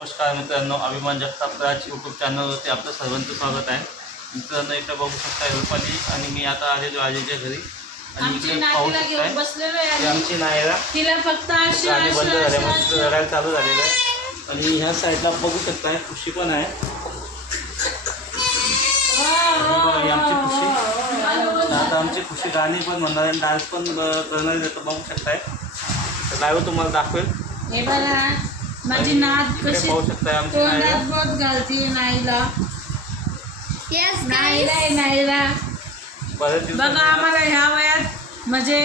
नमस्कार मित्रांनो, अभिमान जगताप राज यूट्यूब चॅनलवरती आपलं सर्वांचं स्वागत आहे. मित्रांनो, इकडे बघू शकता रुपाली आणि मी आता आलेलो आजीच्या घरी आणि इकडे पाहू शकताय आमची नायरा तिला फक्त गाणी बंद झाल्या मग रडायला चालू झालेलं आहे. आणि ह्या साईडला बघू शकताय खुशी पण आहे. ही आमची खुशी. आता आमची खुशी गाणी पण म्हणणार आहे, डान्स पण करणार आहे. तर बघू शकताय, तर लाईव्ह तुम्हाला दाखवेल. हे बघा माझी नाद कशी पाहू शकताय आमची तोंडात बोट घालते नाईला. नाईला बरेच बघा आम्हाला ह्या वयात म्हणजे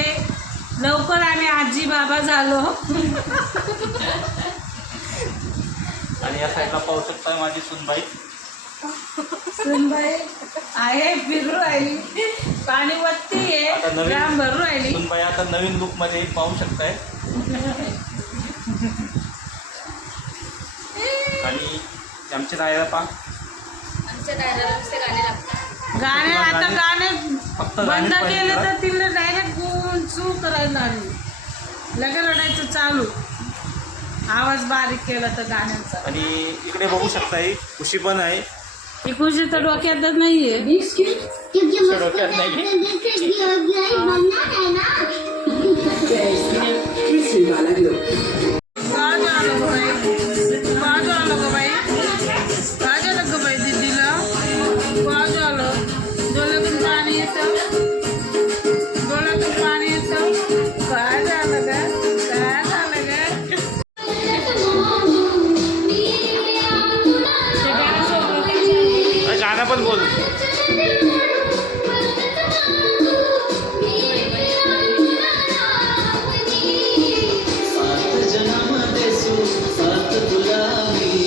लवकर आम्ही आजी बाबा झालो. आणि या साईडला पाहू शकताय माझी सुनबाई. सुनबाई आहे, फिरू राहिली, पाणी वत्ती आहे, राम भरू राहिली. सुनबाई आता नवीन लुक मध्ये पाहू शकताय. आणि आमचे नायरा पा गाणे आता गाणे फक्त बंद गाणी केलं पाहिजे तर तिला डायरेक्ट गुण चू करायला लागली. लगेच रडायचं चालू, आवाज बारीक केला तर गाण्यांचा. आणि इकडे बघू शकताय खुशी पण आहे. ही खुशी तर डोक्यातच नाहीये. डोक्यात नाही. काय झालं गं बाई, काय झालं गं बाई, काय झालं गं बाई दीदीला, काय झालं? डोळ्यातून पाणी येतं, डोळ्यातून पाणी येतं. काय झालं गं, काय झालं गं? ते गाणं सोडलं. गाणं पण बोल. सात गुलाबी